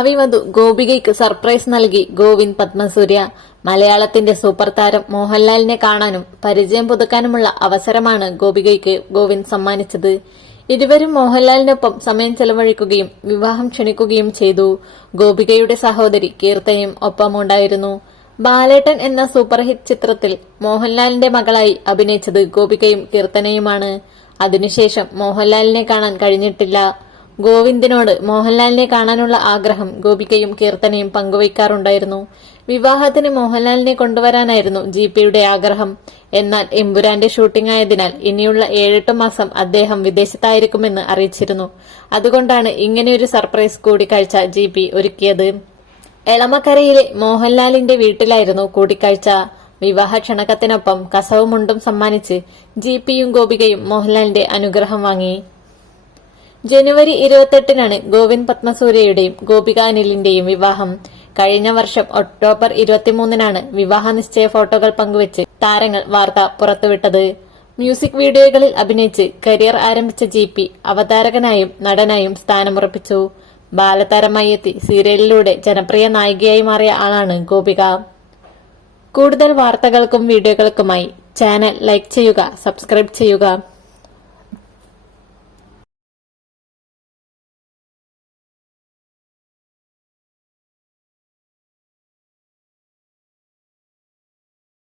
ഭാവി വധു ഗോപികയ്ക്ക് സർപ്രൈസ് നൽകി. ഗോവിന്ദ് പത്മസൂര്യ. മലയാളത്തിന്റെ സൂപ്പർ താരം മോഹൻലാലിനെ കാണാനും പരിചയം പുതുക്കാനുമുള്ള അവസരമാണ് ഗോപികയ്ക്ക് ഗോവിന്ദ് സമ്മാനിച്ചത്. ഇരുവരും മോഹൻലാലിനൊപ്പം സമയം ചെലവഴിക്കുകയും വിവാഹം ക്ഷണിക്കുകയും ചെയ്തു. ഗോപികയുടെ സഹോദരി കീർത്തനയും ഒപ്പമുണ്ടായിരുന്നു. ബാലേട്ടൻ എന്ന സൂപ്പർ ഹിറ്റ് ചിത്രത്തിൽ മോഹൻലാലിന്റെ മകളായി അഭിനയിച്ചത് ഗോപികയും കീർത്തനയുമാണ്. അതിനുശേഷം മോഹൻലാലിനെ കാണാൻ കഴിഞ്ഞിട്ടില്ല. ഗോവിന്ദിനോട് മോഹൻലാലിനെ കാണാനുള്ള ആഗ്രഹം ഗോപികയും കീർത്തനയും പങ്കുവയ്ക്കാറുണ്ടായിരുന്നു. വിവാഹത്തിന് മോഹൻലാലിനെ കൊണ്ടുവരാനായിരുന്നു ജി പിയുടെ ആഗ്രഹം. എന്നാൽ എമ്പുരാന്റെ ഷൂട്ടിംഗ് ആയതിനാൽ ഇനിയുള്ള ഏഴെട്ട് മാസം അദ്ദേഹം വിദേശത്തായിരിക്കുമെന്ന് അറിയിച്ചിരുന്നു. അതുകൊണ്ടാണ് ഇങ്ങനെയൊരു സർപ്രൈസ് കൂടിക്കാഴ്ച ജി പി ഒരുക്കിയത്. എളമക്കരയിലെ മോഹൻലാലിന്റെ വീട്ടിലായിരുന്നു കൂടിക്കാഴ്ച. വിവാഹ ക്ഷണക്കത്തിനൊപ്പം കസവുമുണ്ടും സമ്മാനിച്ച് ജി പിയും ഗോപികയും മോഹൻലാലിന്റെ അനുഗ്രഹം വാങ്ങി. ജനുവരി ഇരുപത്തെട്ടിനാണ് ഗോവിന്ദ് പത്മസൂര്യയുടെയും ഗോപിക അനിലിന്റെയും വിവാഹം. കഴിഞ്ഞ വർഷം ഒക്ടോബർ ഇരുപത്തിമൂന്നിനാണ് വിവാഹ നിശ്ചയ ഫോട്ടോകൾ പങ്കുവച്ച് താരങ്ങൾ വാർത്ത പുറത്തുവിട്ടത്. മ്യൂസിക് വീഡിയോകളിൽ അഭിനയിച്ച് കരിയർ ആരംഭിച്ച ജി പി അവതാരകനായും നടനായും സ്ഥാനമുറപ്പിച്ചു. ബാലതാരമായി എത്തി സീരിയലിലൂടെ ജനപ്രിയ നായികയായി മാറിയ ആളാണ് ഗോപിക. കൂടുതൽ വാർത്തകൾക്കും വീഡിയോകൾക്കുമായി ചാനൽ ലൈക്ക് ചെയ്യുക സബ്സ്ക്രൈബ് ചെയ്യുക.